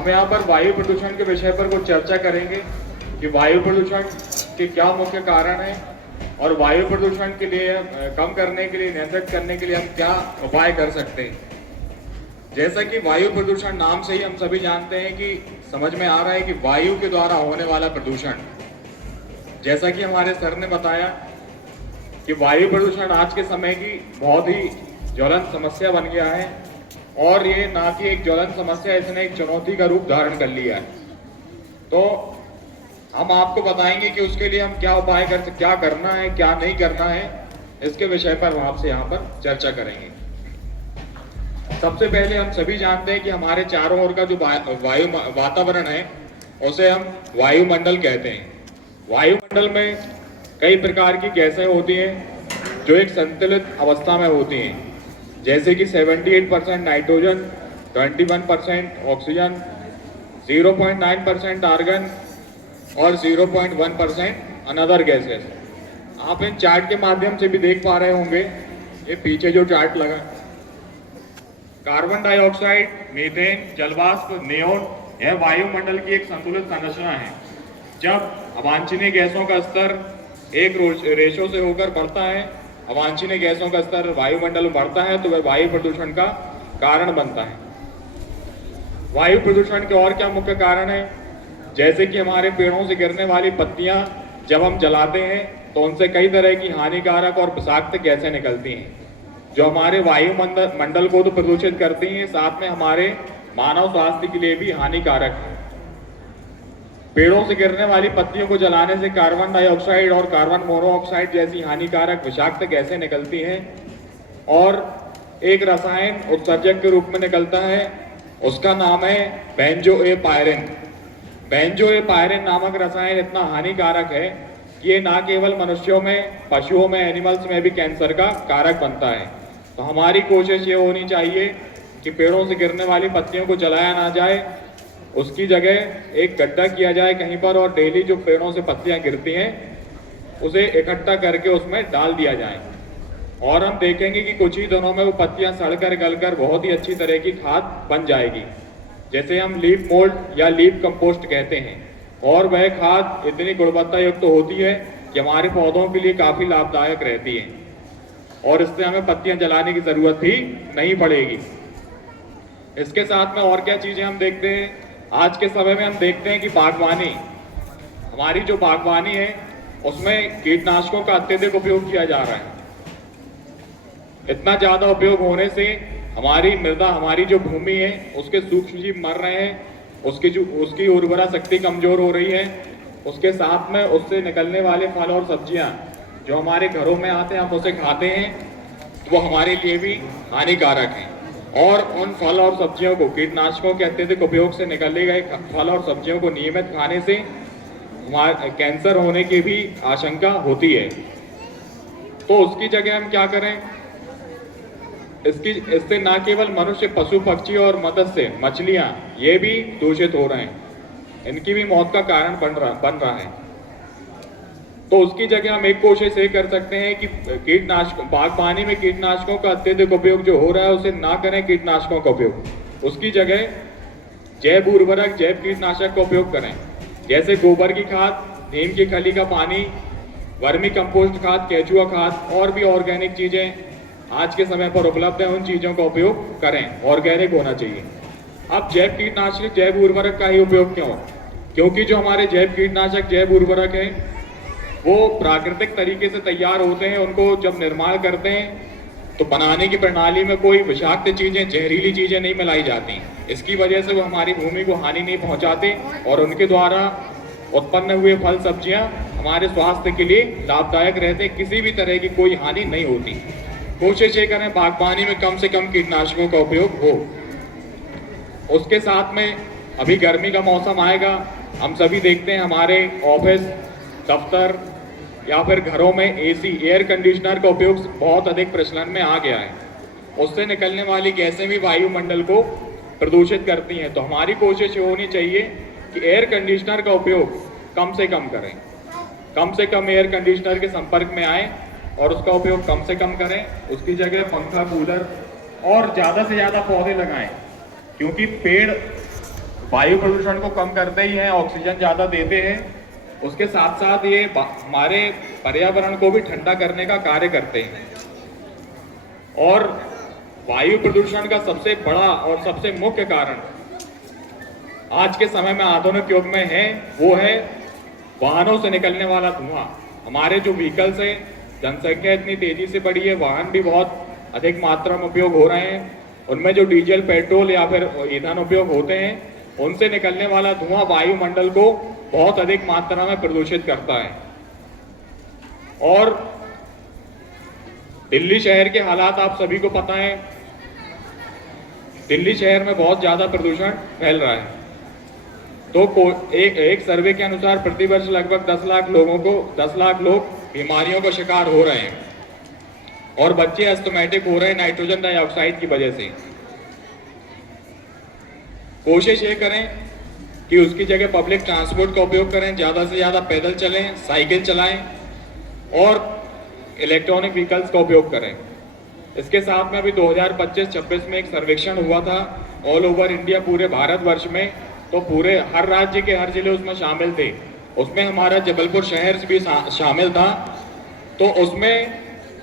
हम यहाँ पर वायु प्रदूषण के विषय पर कुछ चर्चा करेंगे कि वायु प्रदूषण के क्या मुख्य कारण हैं और वायु प्रदूषण के लिए कम करने के लिए, नियंत्रित करने के लिए हम क्या उपाय कर सकते हैं। जैसा कि वायु प्रदूषण नाम से ही हम सभी जानते हैं कि समझ में आ रहा है कि वायु के द्वारा होने वाला प्रदूषण, जैसा कि हमारे सर ने बताया कि वायु प्रदूषण आज के समय की बहुत ही ज्वलंत समस्या बन गया है और ये ना कि एक ज्वलंत समस्या, इसने एक चुनौती का रूप धारण कर लिया है। तो हम आपको बताएंगे कि उसके लिए हम क्या उपाय क्या करना है, क्या नहीं करना है, इसके विषय पर हम आपसे यहाँ पर चर्चा करेंगे। सबसे पहले हम सभी जानते हैं कि हमारे चारों ओर का जो वायु वातावरण है उसे हम वायुमंडल कहते हैं। वायुमंडल में कई प्रकार की गैसें होती हैं जो एक संतुलित अवस्था में होती हैं, जैसे कि 78% नाइट्रोजन, 21% ऑक्सीजन, 0.9% आर्गन और 0.1% अनदर गैसेस। आप इन चार्ट के माध्यम से भी देख पा रहे होंगे, ये पीछे जो चार्ट लगा, कार्बन डाइऑक्साइड, मीथेन, जलवाष्प, नियोन, यह वायुमंडल की एक संतुलित संरचना है। जब अवांछनीय गैसों का स्तर एक रेशो से होकर बढ़ता है, अवांछनीय गैसों का स्तर वायुमंडल में बढ़ता है, तो वह वायु प्रदूषण का कारण बनता है। वायु प्रदूषण के और क्या मुख्य कारण है, जैसे कि हमारे पेड़ों से गिरने वाली पत्तियां जब हम जलाते हैं तो उनसे कई तरह की हानिकारक और विषाक्त गैसें निकलती हैं जो हमारे वायुमंडल को तो प्रदूषित करती हैं, साथ में हमारे मानव स्वास्थ्य के लिए भी हानिकारक है। पेड़ों से गिरने वाली पत्तियों को जलाने से कार्बन डाइऑक्साइड और कार्बन मोनोऑक्साइड जैसी हानिकारक विषाक्त गैसें निकलती हैं और एक रसायन उत्सर्जक के रूप में निकलता है, उसका नाम है बेंजोएपायरिन। बेंजोएपायरिन नामक रसायन इतना हानिकारक है कि ये ना केवल मनुष्यों में, पशुओं में, एनिमल्स में भी कैंसर का कारक बनता है। तो हमारी कोशिश ये होनी चाहिए कि पेड़ों से गिरने वाली पत्तियों को जलाया ना जाए, उसकी जगह एक गड्ढा किया जाए कहीं पर और डेली जो पेड़ों से पत्तियां गिरती हैं उसे इकट्ठा करके उसमें डाल दिया जाए और हम देखेंगे कि कुछ ही दिनों में वो पत्तियां सड़कर गलकर बहुत ही अच्छी तरह की खाद बन जाएगी, जैसे हम लीफ मोल्ड या लीफ कंपोस्ट कहते हैं। और वह खाद इतनी गुणवत्ता युक्त होती है कि हमारे पौधों के लिए काफ़ी लाभदायक रहती है और इससे हमें पत्तियां जलाने की ज़रूरत भी नहीं पड़ेगी। इसके साथ में और क्या चीज़ें हम देखते हैं, आज के समय में हम देखते हैं कि बागवानी, हमारी जो बागवानी है उसमें कीटनाशकों का अत्यधिक उपयोग किया जा रहा है। इतना ज़्यादा उपयोग होने से हमारी मृदा, हमारी जो भूमि है उसके सूक्ष्म जीव मर रहे हैं, उसकी उर्वरा शक्ति कमज़ोर हो रही है। उसके साथ में उससे निकलने वाले फल और सब्जियां जो हमारे घरों में आते हैं, हम उसे खाते हैं, तो वो हमारे लिए भी हानिकारक हैं। और उन फल और सब्जियों को, कीटनाशकों के अत्यधिक उपयोग से निकले गए फल और सब्जियों को नियमित खाने से हमारे कैंसर होने की भी आशंका होती है। तो उसकी जगह हम क्या करें, इससे ना केवल मनुष्य, पशु पक्षी और मत्स्य, मछलियां, ये भी दूषित हो रहे हैं, इनकी भी मौत का कारण बन रहा है। तो उसकी जगह हम एक कोशिश ये कर सकते हैं कि बागवानी में कीटनाशकों का अत्यधिक उपयोग जो हो रहा है उसे ना करें, कीटनाशकों का उपयोग, उसकी जगह जैव उर्वरक, जैव कीटनाशक का उपयोग करें, जैसे गोबर की खाद, नीम की खली का पानी, वर्मी कंपोस्ट खाद, केचुआ खाद और भी ऑर्गेनिक चीज़ें आज के समय पर उपलब्ध है, उन चीज़ों का उपयोग करें, ऑर्गेनिक होना चाहिए। अब जैव कीटनाशक, जैव उर्वरक का ही उपयोग क्यों? क्योंकि जो हमारे जैव कीटनाशक, जैव उर्वरक हैं वो प्राकृतिक तरीके से तैयार होते हैं। उनको जब निर्माण करते हैं तो बनाने की प्रणाली में कोई विषाक्त चीज़ें, जहरीली चीज़ें नहीं मिलाई जाती। इसकी वजह से वो हमारी भूमि को हानि नहीं पहुंचाते और उनके द्वारा उत्पन्न हुए फल सब्जियां हमारे स्वास्थ्य के लिए लाभदायक रहते, किसी भी तरह की कोई हानि नहीं होती। कोशिश ये करें बागवानी में कम से कम कीटनाशकों का उपयोग हो। उसके साथ में अभी गर्मी का मौसम आएगा, हम सभी देखते हैं हमारे ऑफिस, दफ्तर या फिर घरों में एसी, एयर कंडीशनर का उपयोग बहुत अधिक प्रचलन में आ गया है। उससे निकलने वाली गैसें भी वायुमंडल को प्रदूषित करती हैं। तो हमारी कोशिश ये होनी चाहिए कि एयर कंडीशनर का उपयोग कम से कम करें, कम से कम एयर कंडीशनर के संपर्क में आए और उसका उपयोग कम से कम करें। उसकी जगह पंखा, कूलर और ज़्यादा से ज़्यादा पौधे लगाएं, क्योंकि पेड़ वायु प्रदूषण को कम करते ही हैं, ऑक्सीजन ज़्यादा देते हैं, उसके साथ साथ ये हमारे पर्यावरण को भी ठंडा करने का कार्य करते हैं। और वायु प्रदूषण का सबसे बड़ा और सबसे मुख्य कारण आज के समय में आधुनिक युग में है, वो है वाहनों से निकलने वाला धुआं। हमारे जो व्हीकल्स है, जनसंख्या इतनी तेजी से बढ़ी है, वाहन भी बहुत अधिक मात्रा में उपयोग हो रहे हैं, उनमें जो डीजल, पेट्रोल या फिर ईंधन उपयोग होते हैं, उनसे निकलने वाला धुआं वायुमंडल को बहुत अधिक मात्रा में प्रदूषित करता है। और दिल्ली शहर के हालात आप सभी को पता है, दिल्ली शहर में बहुत ज्यादा प्रदूषण फैल रहा है। तो एक सर्वे के अनुसार प्रतिवर्ष लगभग 10 लाख लोग बीमारियों का शिकार हो रहे हैं और बच्चे अस्थमैटिक हो रहे हैं नाइट्रोजन डाइऑक्साइड की वजह से। कोशिश ये करें कि उसकी जगह पब्लिक ट्रांसपोर्ट का उपयोग करें, ज़्यादा से ज़्यादा पैदल चलें, साइकिल चलाएं और इलेक्ट्रॉनिक व्हीकल्स का उपयोग करें। इसके साथ में अभी 2025-26 में एक सर्वेक्षण हुआ था ऑल ओवर इंडिया, पूरे भारतवर्ष में, तो पूरे हर राज्य के हर जिले उसमें शामिल थे। उसमें हमारा जबलपुर शहर भी शामिल था। तो उसमें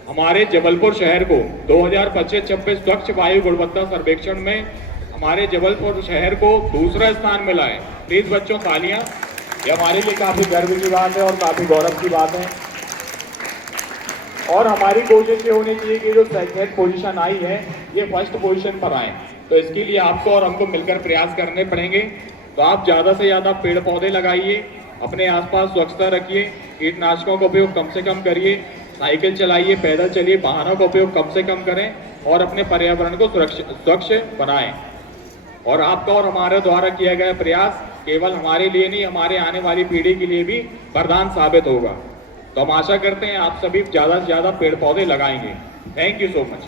हमारे जबलपुर शहर को 2025-26 स्वच्छ वायु गुणवत्ता सर्वेक्षण में हमारे जबलपुर शहर को दूसरा स्थान मिला है। प्लीज बच्चों तालियां, ये हमारे लिए काफी गर्व की बात है और काफी गौरव की बात है। और हमारी कोशिश ये होनी चाहिए कि जो सेकंड पोजीशन आई है, ये फर्स्ट पोजीशन पर आए। तो इसके लिए आपको और हमको मिलकर प्रयास करने पड़ेंगे। तो आप ज़्यादा से ज़्यादा पेड़ पौधे लगाइए, अपने आसपास स्वच्छता रखिए, कीटनाशकों का उपयोग कम से कम करिए, साइकिल चलाइए, पैदल चलिए, वाहनों का उपयोग कम से कम करें और अपने पर्यावरण को स्वच्छ बनाएं। और आपका और हमारे द्वारा किया गया प्रयास केवल हमारे लिए नहीं, हमारे आने वाली पीढ़ी के लिए भी वरदान साबित होगा। तो हम आशा करते हैं आप सभी ज़्यादा से ज़्यादा पेड़ पौधे लगाएंगे। Thank you so much.